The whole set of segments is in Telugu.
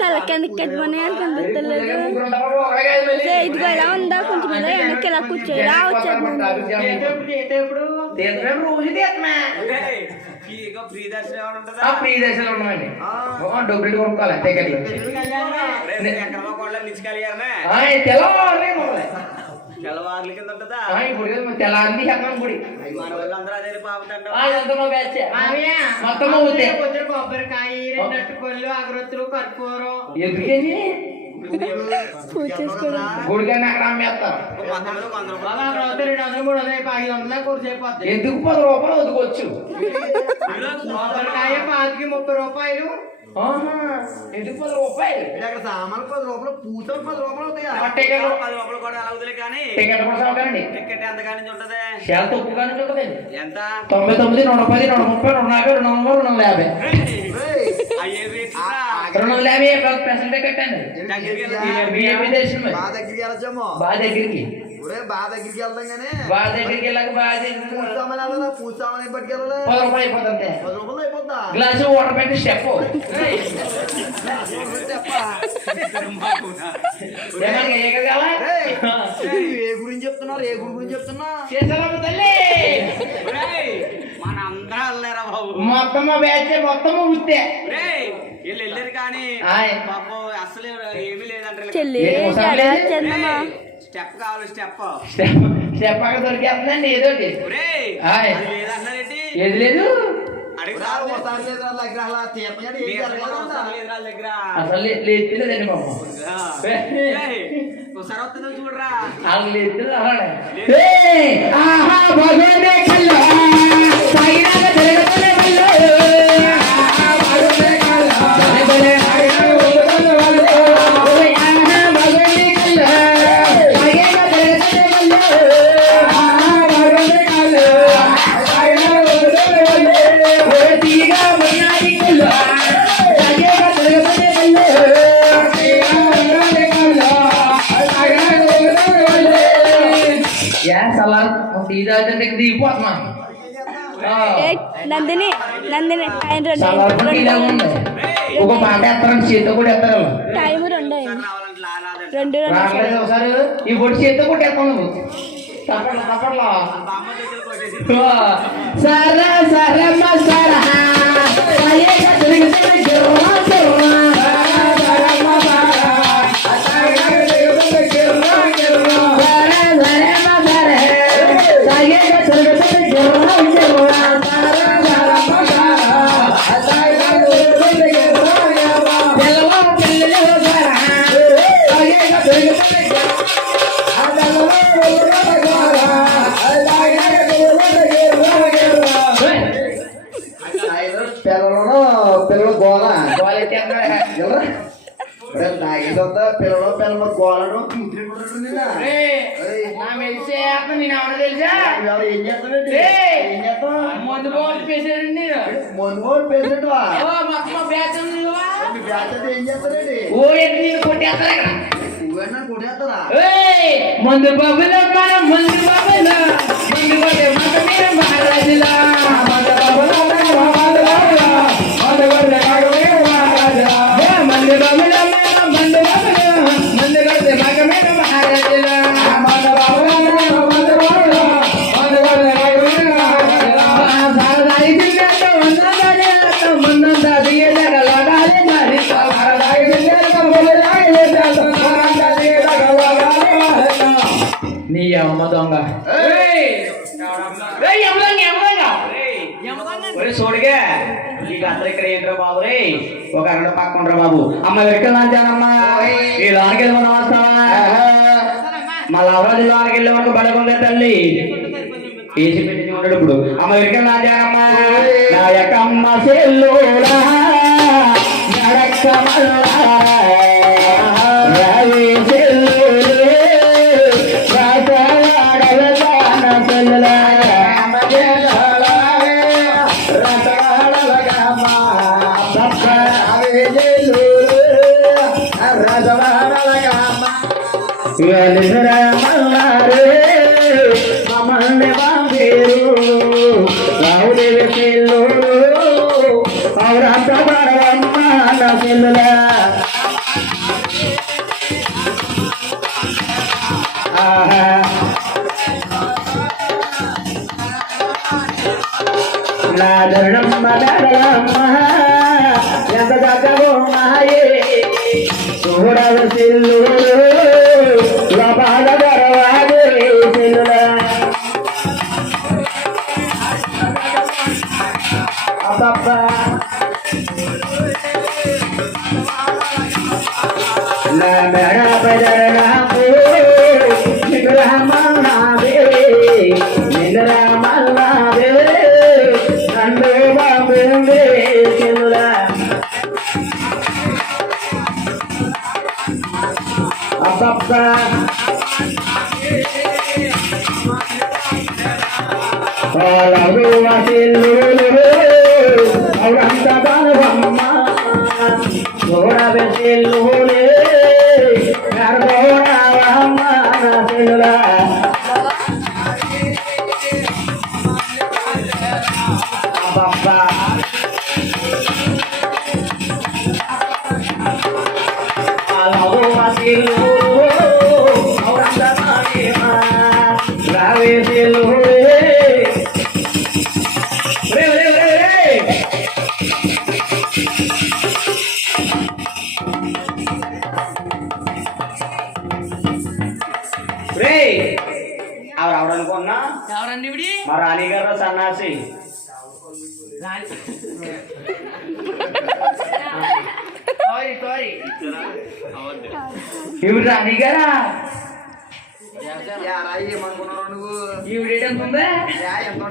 తలకెందుకెట్టమని కనిపిస్తలేదు. ఇదిగో ఇలా ఉందా, కొంచెం ఇలా వెనక్కి ఇలా కూర్చోలా వచ్చేది. ఫ్రీ దర్శనం ఉండమండి, డబ్బులు కొనుక్కోవాలి టికెట్లు. తెల్లవారుల కింద ఉంటదా తెల్లారి గుడి మొత్తం కొబ్బరికాయ, 2 పళ్ళు, అగరొత్తులు, కర్పూరం. ఎందుకని గుడికైనా అక్కడ అమ్మేస్తారు. 200, 300, 500 కూర్చోపోతుంది. ఎందుకు 10 రూపాయలు వదుకోవచ్చు. కొబ్బరికాయ 25, 30 రూపాయలు. ఎందుకు 10 రూపాయలు? అక్కడ సామాన్లు 10 రూపాయలు, పూసలు 10 రూపాయలు అవుతాయి. 10 రూపాయలు కూడా అలాగుతుంది. కానీ టికెట్ కూడా సౌకర్యండి. టికెట్ ఎంత కానీ ఉంటది? చాలా తక్కువ కానీ ఉంటది. ఎంత? 99, 110, 130, 240, 250. 250 స్పెషల్ టికెట్ అండి. బాగా దగ్గరికి వెళ్ళొచ్చాము. బాగా దగ్గరికి బాగా దగ్గరికి వెళ్తాం కానీ బాగా దగ్గరికి వెళ్ళాక పూసామని పట్టుకెళ్ళాలి. 10 రూపాయలు అయిపోతుంది. 10 రూపాయలు అయిపోతా. గ్లాసు వాటర్ పెట్టి స్టెప్ ఏ గురించి చెప్తున్నారు? ఏ గుడి గురించి చెప్తున్నా? తల్లి మన అందరూ వెళ్ళారా బాబు? మొత్తం బ్యాచ్ మొత్తం ఉత్తే వీళ్ళు వెళ్ళారు కానీ పాపం అసలు ఏమీ లేదంటారు. స్టెప్ కావాలి, స్టెప్ అక్కడ దొరికేస్తుందండి ఏదో లేదన్నారేంటి? ఏది లేదు అసలు లేదండి పాపం. ఒకసారి వస్తుందో చూడరా. లేదు దిగిపోతున్నా. నందిని ఒక మాట ఎత్తారండి, చేతితో కూడా ఎత్తారు. టైం 2 ఒకసారి ఈ పొడి చేతితో కూడా ఎత్తాను. తప్పట్లా తప్పట్లా సరే సరమ్మ సరా పిల్లలు గోళ పిల్లలు పిల్లలు గోళను మందు పేషెంట్ ఏం చేస్తానండి? కొట్టేస్తారా? కొట్టేస్తారా? మందు బాబులో మనం మందు బాబులో మందు మహారాజులా మందు బాబులో నీ అమ్మ దొంగ చూడగా నీకు అందరు ఇక్కడ ఏంట్రా బాబు రే, ఒక 2 పక్క ఉండరా బాబు. అమ్మ వెళ్తానమ్మా, ఈ లోనికి వెళ్ళమని వస్తావా? మళ్ళీ అవరాజు లోనికి వెళ్ళే వరకు బడకుందే తల్లి వేసి పెట్టి ఉంటాడు. ఇప్పుడు అమ్మ వెళ్తానమ్మా, నా యొక్క అమ్మ సెల్లురా నా ధరణమ్మ మేడలమ్మ ఎంత చక్కగా ఉన్నాయే చూడవ చెల్లు లోపాల గరవాదే చెల్లులా అబ్బబ్బా నా మేడ బదరనాము నిగ్రహమన్నావే నిగ్రహమన్నావే నన్ను బాబుందే చెల్లులా అబ్బబ్బా వాళ్ళ చెల్లు అవునంత బాబమ్మ చూడవే చెల్లులే గర్భోరావమ్మ చెల్లులా అబ్బబ్బా వాళ్ళ చెల్లు అవునంత బాబమ్మ రావే చెల్లులే అవరనుకున్నా ఎవరండి ఇవిడి మా రాణి గారు సన్నాసి ఇవి రాణి గారా ఏమనుకున్నావు నువ్వు ఈవిడేటంత ఉందా ఎంత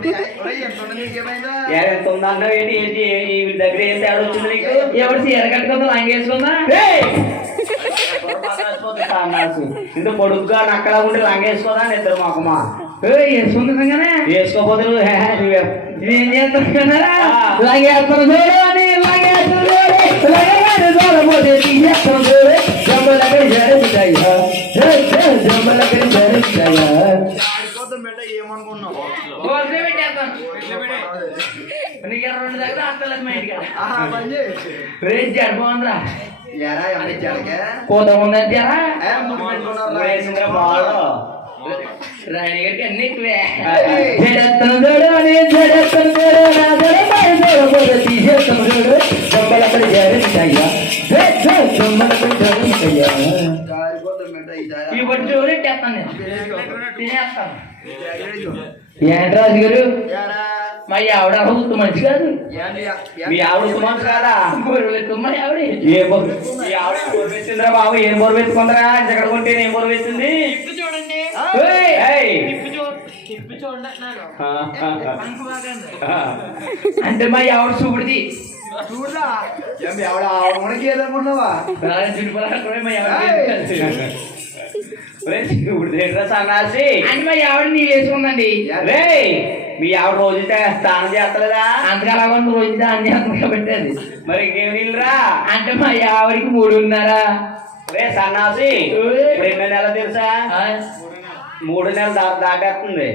నీకేమైందా ఎంత ఉందన్నా ఏంటి ఈవిడ దగ్గర ఏం తేడా వచ్చింది నీకు ఎవరు చీర కట్టుకుందా లంగేసుకుందా సన్నాసి ఇంత పొడుగ్గా నక్కలా ఉండి లంగేసుకోదా నిద్ర మాకమా వేసుకుంది వేసుకోపోతే ఏం చేస్తున్నా లాగేస్తాను చూడు అని లాగేస్తాను చూడపోతే తీసేస్తాను చూడు జమ్మలకి జరుగుతాయా జమ్మలకి జరుగుతాయా ఏమనుకున్నావు నీకు 2 దగ్గర అత్తలేదు మా ఇంటికి రేట్ జడపోందిరా కోత ఉందని జరా బాగా రాణి గారికి అన్ని ఎక్కువే జడత్తను చూడు అని జడత్తను చూడు నా జడ తీసేస్తాను చూడు జమ్మలకి జరుగుతాయా జమ్మలకి జరుగుతాయా ఈ బట్టి చూడు ఎట్టేస్తాను నేను తినేస్తాను ఏంటి రాజు గారు మా ఆవిడ ఉత్తు మంచి కాదు మీ ఆవిడ ఉత్తు మంచి కాదా మా ఆవిడ మీ ఆవిడ బోరు పెట్టిందిరా బాబు ఏం బోరు పెట్టుకుందరా ఎక్కడ కొంటే ఏం బోరు పెట్టింది చూడండి అంటే మా ఆవిడ చూపుడిది చూడరా ఆవిడ మనకి ఏదనుకున్నావా సన్నాసి అని మా ఆవిడ నీ వేసుకుందండి రే మీ ఆవిడ రోజు స్నానం చేస్తలేదా అంతకలా రోజు స్నానం చేస్తా పెట్టేది మరి ఇంకేం నీళ్ళరా అంటే మా ఆవిడికి 3.5 రే సన్నాసి ఎన్నో నెల తెలుసా 3 నెలలు దాటేస్తుంది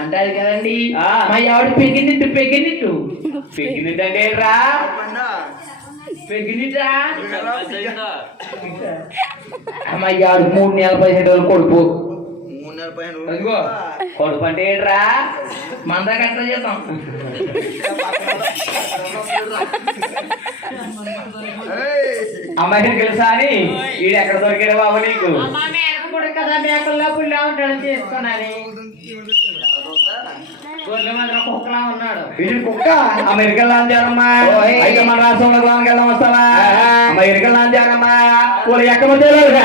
అంటే అది కదండి మా ఆవిడ పెగినిట్టు అంటే రా పెగినిట్రా మా ఆవిడ 3 నెలల 15 రోజులు కొడుకు కొడుకు అంటే ఏంట్రా మందా కట్ట చేద్దాం అమ్మాయిని తెలుసా అని వీడు ఎక్కడ దొరికాడు బాబు నీకు కదా మేకల్లో పుల్లా ఉంటాడు చేసుకున్నాను కుక్కలా ఉన్నాడు ఇది కుక్క అమెరికన్ లాంచారమ్మా అయితే మన రాష్ట్రంలో లోనికి వెళ్దాం వస్తావా అమెరికన్ లాంచారమ్మా వాళ్ళు ఎక్కడ దూరంగా